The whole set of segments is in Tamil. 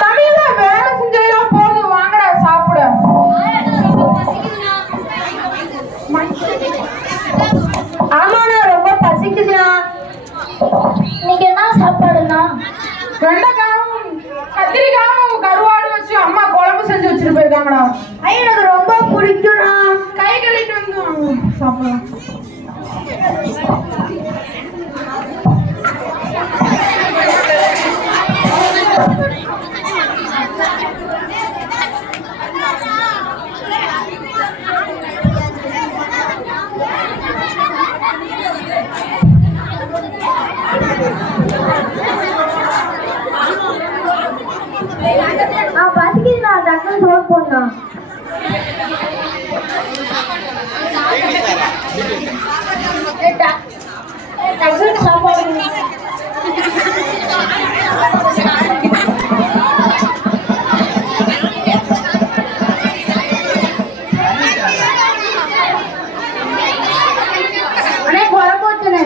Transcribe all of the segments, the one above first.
சமையல வேலை செஞ்சதெல்லாம் போதும். வாங்கடா சாப்பிட. ஆமாண்ணா ரொம்ப பசிக்குதுண்ணா. இன்னைக்கு என்ன சாப்பாடுண்ணா? வெண்டைக்காவும் கத்திரிக்காவும் கருவாடு வச்சு அம்மா குழம்பு செஞ்சு வச்சுட்டு போயிருக்காங்கடா. ஐயா எனக்கு ரொம்ப பிடிக்கும்ண்ணா. கை கழுவிட்டு வந்து சாப்பிடலாம். சோறு சாப்பாடு அண்ணே குழம்பு ஊத்துனே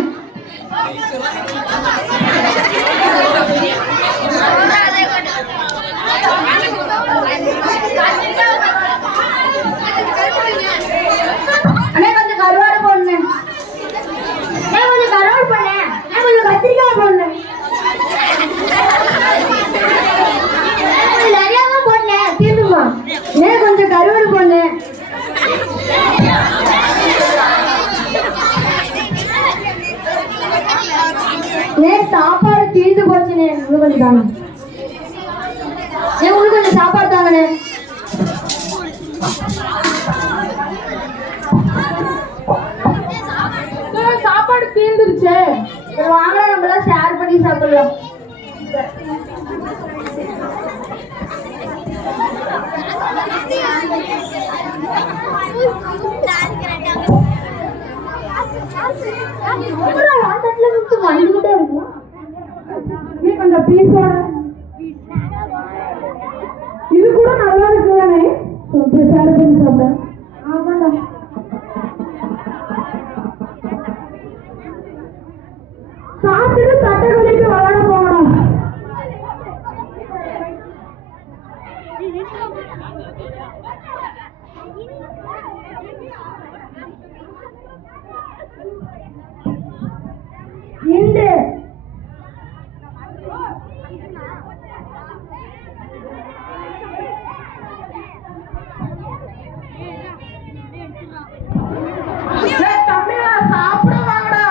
அண்ணே கொஞ்சம் கருவாடு போடுங்க அண்ணே கொஞ்சம் கருவாடு போடுங்க அண்ணே கொஞ்சம் கத்திரிக்காய் போடுங்க கொஞ்சம் நிறையா தான் போடுங்க தீர்ந்துமா அண்ணே கொஞ்சம் கருவாடு போடுங்க அண்ணே சாப்பாடு தீர்ந்து போச்சுண்ணே இன்னும் கொஞ்சம் தாங்க. அண்ணே உங்களுக்கு கொஞ்சம் சாப்பாடு தாங்கண்ணே. சாப்பாடு தீர்ந்துருச்சே. சரி வாங்க நம்மளாம் ஷேர் பண்ணி சாப்பிடலாம் நீ கொஞ்சம் பீஸோட இது கூட நல்லா இருக்கு தானே ஷேர் பண்ணி சாப்பிட. சாப்பிட்டு தட்டை கழிட்டு விளையாட போகணும் இன்று ஏய், தம்பிகளா, சாப்பிட வாங்கடா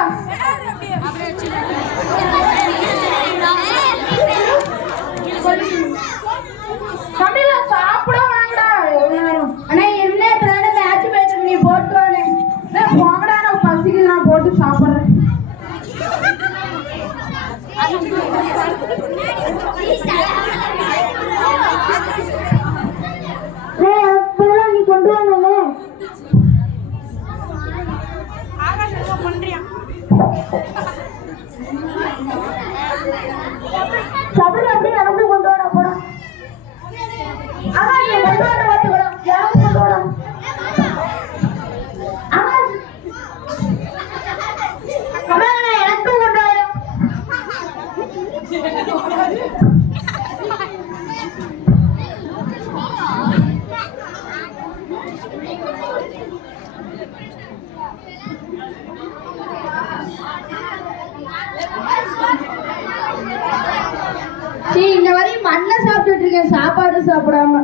தம்பிகளா, சாப்பிட வாங்கடா எவ்வளவு நேரம்? அண்ணா என்ன இப்பதானே மேட்ச் போயிட்டு நீ போட்டு வானே ஏய், போங்கடா எனக்கு பசிக்குது நான் போட்டு சாப்பிடுறேன். நீ கொண்டு வாங்கண்ணே. சபரி அப்படியே நடந்து கொண்டு வர போடா. அவன் சாப்பிடாம.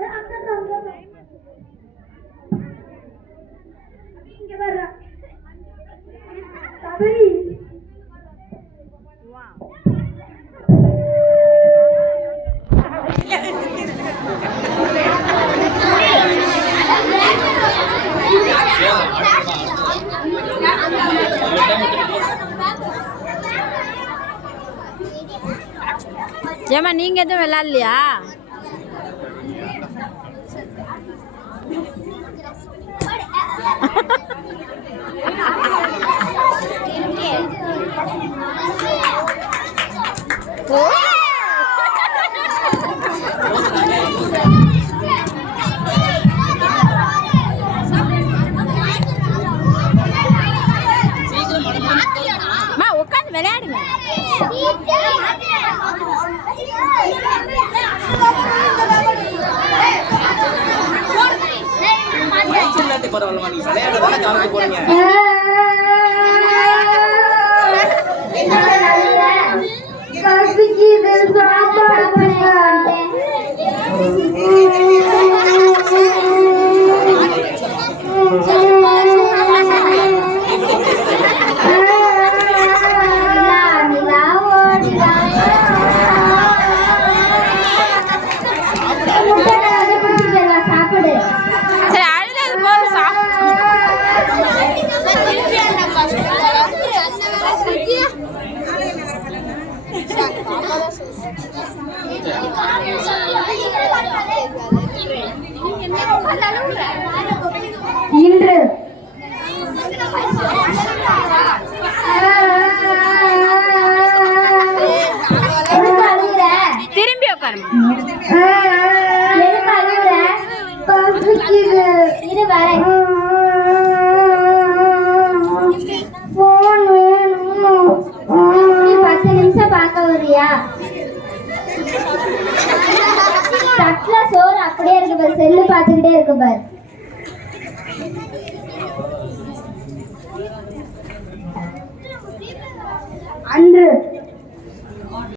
சரிம்மா நீங்க எதுவும் விளையாடலையா? அம்மா விளையாடுங்க. இல்லாட்டி பரவாயில்லம்மா. நீங்க விளையாடுறதால கவனிக்க போறீங்க பசிக்குது சாப்பாடு சாப்பிடு சரி அழுதது போதும் சாப்பிட்டு இன்று? திரும்பி உட்காருமா? இரு வரேன். அப்படியே இருக்கு பாரு. செல்லு பார்த்துக்கிட்டே இருக்கு பாரு. அன்று